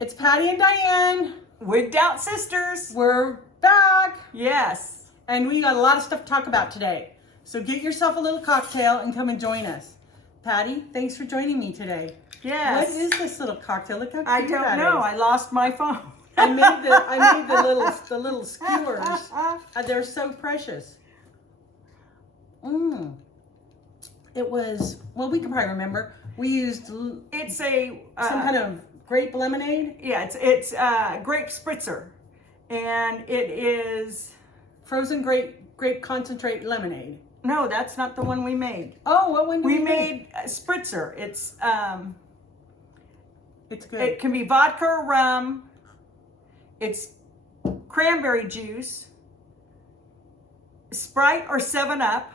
It's Patty and Diane. Wigged out sisters. We're back. Yes. And we got a lot of stuff to talk about today. So get yourself a little cocktail and come and join us. Patty, thanks for joining me today. Yes. What is this little cocktail? Look how cute I don't that know. is. I lost my phone. I made the little skewers. They're so precious. It was, well, we can probably remember. We used It's a some kind of grape lemonade. Yeah, it's grape spritzer, and it is Frozen grape concentrate lemonade. no, that's not the one we made. Oh, what one did We we made spritzer. It's good. it can be vodka or rum. It's cranberry juice, Sprite or 7-Up,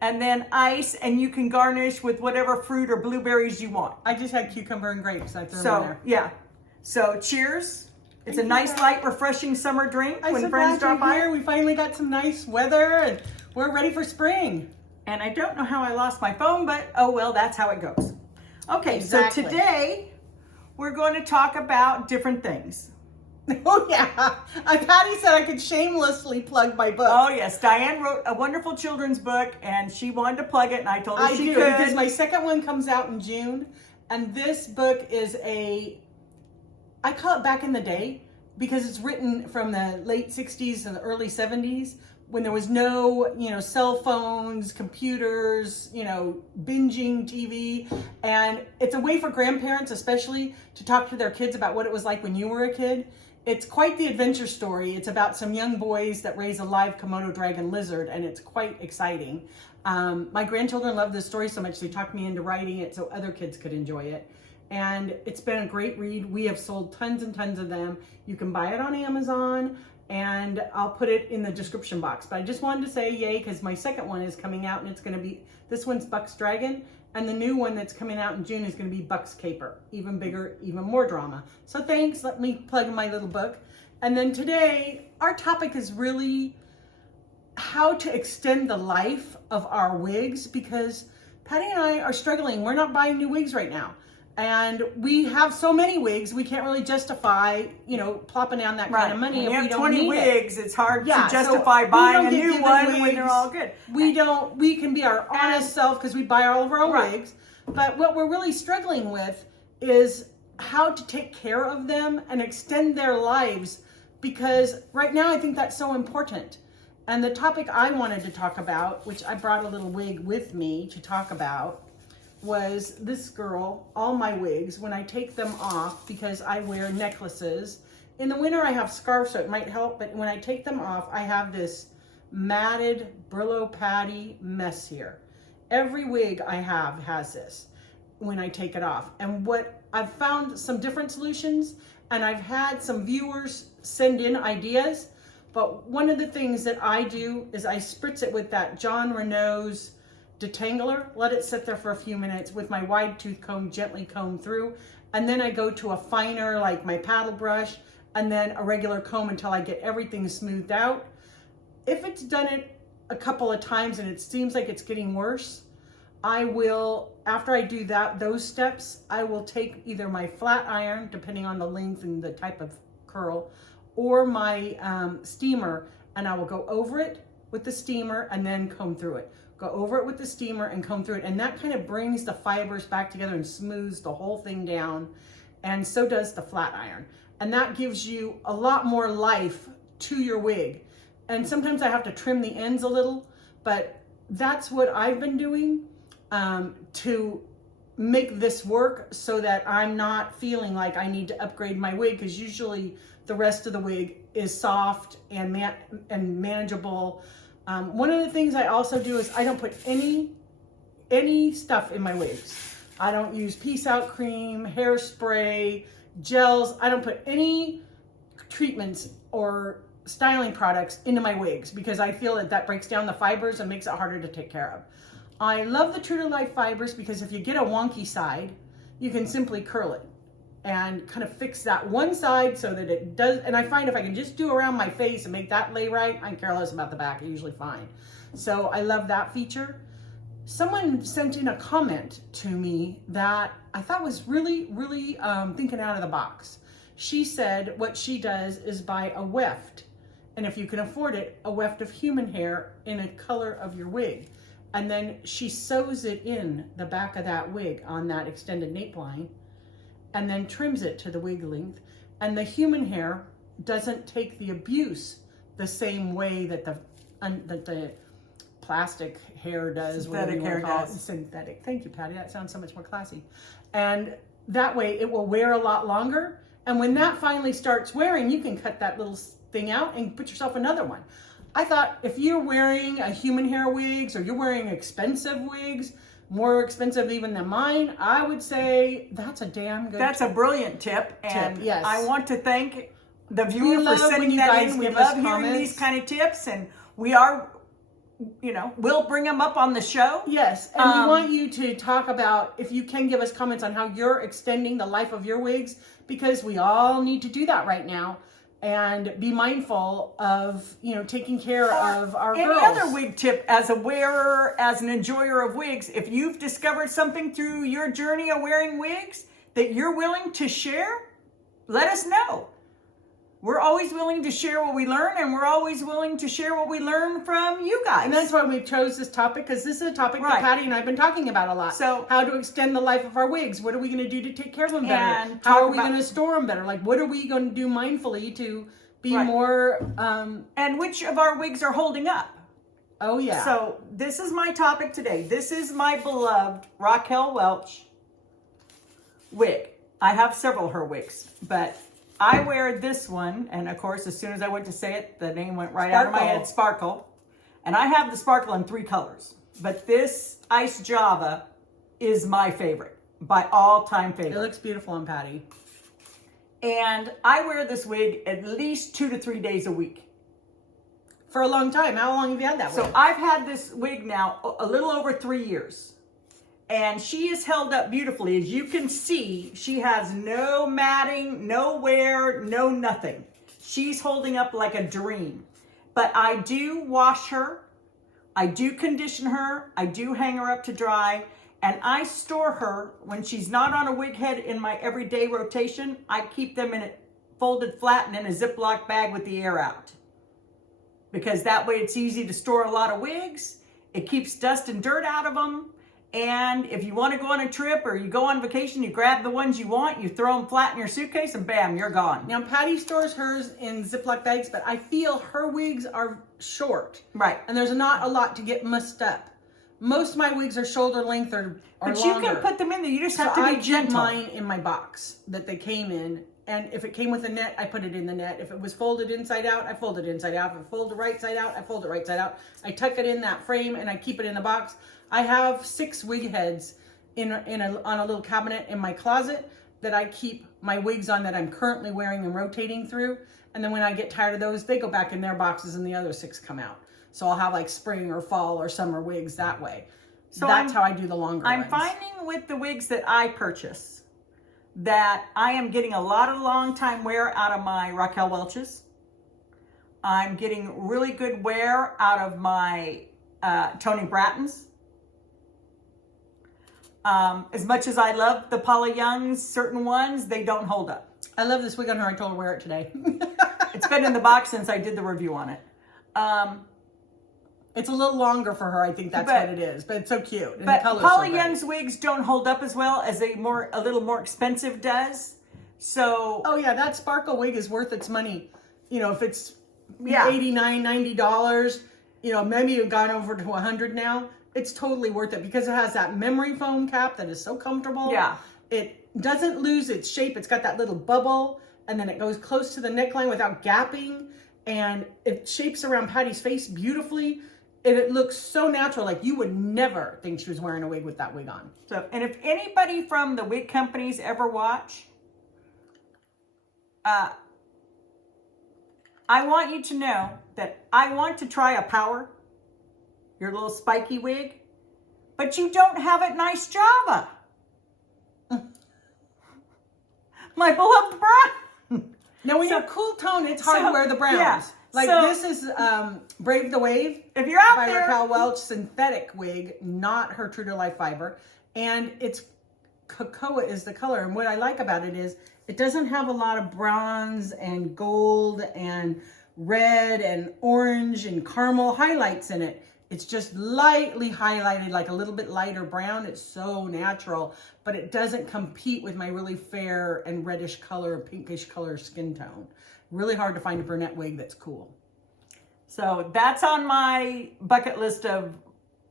and then ice, and you can garnish with whatever fruit or blueberries you want. I just had cucumber and grapes. I threw them in So, there. yeah. So, cheers. It's a Thank you, nice, Patty. light, refreshing summer drink I'm when so friends glad drop you're here. by. We finally got some nice weather and we're ready for spring. And I don't know how I lost my phone, but oh well, that's how it goes. Okay, Exactly. so today we're going to talk about different things. Oh yeah. Patty said I could shamelessly plug my book. Oh yes, Diane wrote a wonderful children's book and she wanted to plug it, and I told her I she do, could. because my second one comes out in June, and this book is I call it back in the day because it's written from the late 60s and the early 70s when there was no, cell phones, computers, binging TV. And it's a way for grandparents especially to talk to their kids about what it was like when you were a kid. It's quite the adventure story. It's about some young boys that raise a live Komodo dragon lizard, and it's quite exciting. My grandchildren love this story so much they talked me into writing it so other kids could enjoy it. And it's been a great read. We have sold tons and tons of them. You can buy it on Amazon, and I'll put it in the description box. But I just wanted to say yay, because my second one is coming out, and it's going to be, this one's Buck's Dragon, and the new one that's coming out in June is going to be Buck's Caper. Even bigger, even more drama. So thanks. Let me plug my little book. And then today, our topic is really how to extend the life of our wigs, because Patty and I are struggling. We're not buying new wigs right now. And we have so many wigs, we can't really justify, plopping down that kind of money When if you we have don't 20 need it. wigs, it's hard Yeah, to so justify we buying don't a get new given one when wigs. they're all good. We can be our honest self because we buy all of our own Right. wigs. But what we're really struggling with is how to take care of them and extend their lives, because right now I think that's so important. And the topic I wanted to talk about, which I brought a little wig with me to talk about, was this girl, all my wigs, when I take them off, because I wear necklaces. In the winter I have scarves, so it might help, but when I take them off, I have this matted Brillo Patti mess here. Every wig I have has this when I take it off. And what I've found some different solutions, and I've had some viewers send in ideas, but one of the things that I do is I spritz it with that John Renault's detangler, let it sit there for a few minutes with my wide tooth comb, gently comb through, and then I go to a finer, like my paddle brush, and then a regular comb until I get everything smoothed out. If it's done it a couple of times and it seems like it's getting worse, I will, after I do those steps, I will take either my flat iron, depending on the length and the type of curl, or my steamer, and I will go over it with the steamer and then comb through it. Go over it with the steamer and comb through it, and that kind of brings the fibers back together and smooths the whole thing down, and so does the flat iron. And that gives you a lot more life to your wig. And sometimes I have to trim the ends a little, but that's what I've been doing to make this work, so that I'm not feeling like I need to upgrade my wig, because usually the rest of the wig is soft and manageable. One of the things I also do is I don't put any stuff in my wigs. I don't use peace out cream, hairspray, gels. I don't put any treatments or styling products into my wigs, because I feel that breaks down the fibers and makes it harder to take care of. I love the True to Life fibers, because if you get a wonky side, you can simply curl it and kind of fix that one side so that it does. And I find if I can just do around my face and make that lay right, I'm careless about the back, usually fine. So I love that feature. someone sent in a comment to me that I thought was really, really thinking out of the box. She said what she does is buy a weft, and if you can afford it, a weft of human hair in a color of your wig. And then she sews it in the back of that wig on that extended nape line, and then trims it to the wig length. And the human hair doesn't take the abuse the same way that the plastic hair does. Synthetic hair does. Synthetic. Thank you, Patti. That sounds so much more classy. And that way it will wear a lot longer. And when that finally starts wearing, you can cut that little thing out and put yourself another one. I thought if you're wearing a human hair wigs, or you're wearing expensive wigs, more expensive even than mine, I would say that's a damn good That's a brilliant tip. And yes. I want to thank the viewer We for love when sending you that guys in. We give us love hearing comments. these kind of tips, and we are, we'll bring them up on the show. Yes, and we want you to talk about, if you can give us comments on how you're extending the life of your wigs, because we all need to do that right now. And be mindful of, taking care of our Any girls. other wig tip as a wearer, as an enjoyer of wigs, if you've discovered something through your journey of wearing wigs that you're willing to share, let us know. We're always willing to share what we learn, and we're always willing to share what we learn from you guys. And that's why we chose this topic, because this is a topic Right. that Patti and I have been talking about a lot. So, how to extend the life of our wigs. What are we going to do to take care of them better? And How talk are we about- going to store them better? Like, what are we going to do mindfully to be Right. more, and which of our wigs are holding up? oh yeah. So this is my topic today. This is my beloved Raquel Welch wig. I have several of her wigs, but I wear this one, and of course, as soon as I went to say it, the name went right out of my head, Sparkle. And I have the Sparkle in 3 colors, but this Ice Java is my favorite, by all-time It favorite. looks beautiful on Patti. And I wear this wig at least 2 to 3 days a week. For a long time. How long have you had that So wig? I've had this wig now a little over 3 years. And she is held up beautifully. As you can see, she has no matting, no wear, no nothing. She's holding up like a dream. But I do wash her. I do condition her. I do hang her up to dry. And I store her when she's not on a wig head in my everyday rotation. I keep them in it folded flat and in a Ziploc bag with the air out. Because that way it's easy to store a lot of wigs. It keeps dust and dirt out of them. And if you want to go on a trip or you go on vacation, you grab the ones you want, you throw them flat in your suitcase, and bam, you're gone. Now, Patti stores hers in Ziploc bags, but I feel her wigs are short. Right. And there's not a lot to get mussed up. Most of my wigs are shoulder length or But longer. you can put them in there. You just So have to I be keep gentle. mine in my box that they came in. And if it came with a net, I put it in the net. If it was folded inside out, I fold it inside out. If it folded right side out, I fold it right side out. I tuck it in that frame and I keep it in the box. I have 6 wig heads on a little cabinet in my closet that I keep my wigs on that I'm currently wearing and rotating through. And then when I get tired of those, they go back in their boxes and the other 6 come out. So I'll have like spring or fall or summer wigs that way. So that's how I do the longer ones. I'm finding with the wigs that I purchase that I am getting a lot of long time wear out of my Raquel Welch's. I'm getting really good wear out of my Tony Bratton's. As much as I love the Paula Young's, certain ones, they don't hold up. I love this wig on her. I told her to wear it today. It's been in the box since I did the review on it. It's a little longer for her. I think that's what it is. But it's so cute. And But the color's Paula so great. Young's wigs don't hold up as well as a little more expensive does. So Oh yeah, that sparkle wig is worth its money. If it's Yeah. $89, $90, maybe you've gone over to $100 now. It's totally worth it because it has that memory foam cap that is so comfortable. Yeah. It doesn't lose its shape. It's got that little bubble and then it goes close to the neckline without gapping. And it shapes around Patti's face beautifully. And it looks so natural. Like you would never think she was wearing a wig with that wig on. So, and if anybody from the wig companies ever watch, I want you to know that I want to try a Power, your little spiky wig, but you don't have it nice Java. My beloved brown. Now when you're cool tone, it's hard to wear the browns. Yeah. Like So- this is Brave the Wave If you're out by there, Raquel Welch synthetic wig, not her true to life fiber. And it's cocoa is the color. And what I like about it is it doesn't have a lot of bronze and gold and red and orange and caramel highlights in it. It's just lightly highlighted, like a little bit lighter brown. It's so natural, but it doesn't compete with my really fair and reddish color, pinkish color skin tone. Really hard to find a brunette wig that's cool. so that's on my bucket list of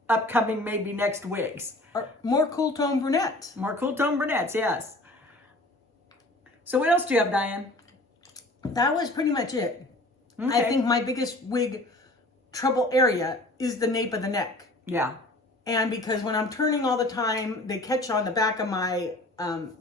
upcoming maybe next wigs. Or more cool tone brunettes. More cool tone brunettes, yes. So what else do you have, Diane? That was pretty much it. Okay. I think my biggest wig trouble area is the nape of the neck. Yeah. And because when I'm turning all the time, they catch on the back of my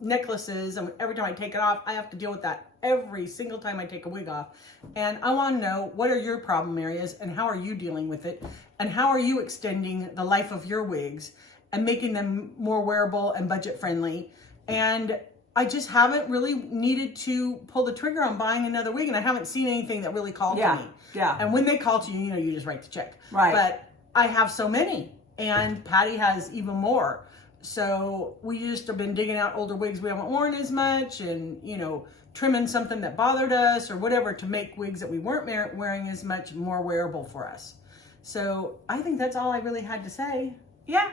necklaces, and every time I take it off, I have to deal with that every single time I take a wig off. And I want to know, what are your problem areas and how are you dealing with it? And how are you extending the life of your wigs and making them more wearable and budget friendly? And I just haven't really needed to pull the trigger on buying another wig, and I haven't seen anything that really called to me. Yeah. And when they call to you, you know, you just write the check. Right. But I have so many, and Patti has even more. So we just have been digging out older wigs we haven't worn as much, and, you know, trimming something that bothered us or whatever to make wigs that we weren't wearing as much more wearable for us. So I think that's all I really had to say. Yeah.